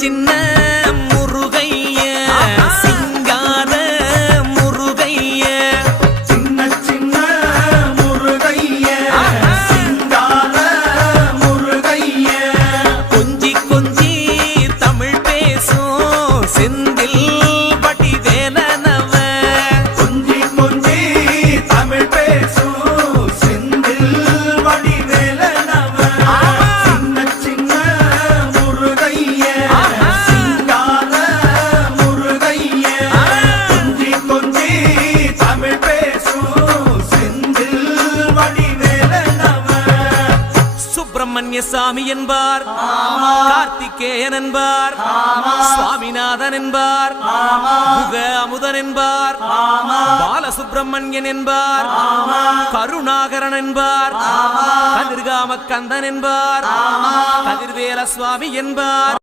சின்ன முருகைய சிங்கார முருகைய சின்ன சின்ன முருகைய சிங்கார முருகைய கொஞ்சி கொஞ்சி தமிழ் பேசும் செந்தில் வடிவேலனவ கொஞ்சி கொஞ்சி தமிழ் பேசும் செந்தில் வடிவேலனவ சின்ன சின்ன முருகைய சிங்கார முருகைய கொஞ்சி கொஞ்சி தமிழ் பேசும் செந்தில் வடிவேலனவ சுப்பிரமணிய சாமி என்பார், கார்த்திகேயன் என்பார், சுவாமிநாதன் என்பார், முக அமுதன் என்பார், பாலசுப்பிரமணியன் என்பார், கருணாகரன் என்பார், கதிர்காம கந்தன் என்பார், கதிர்வேல சுவாமி என்பார்.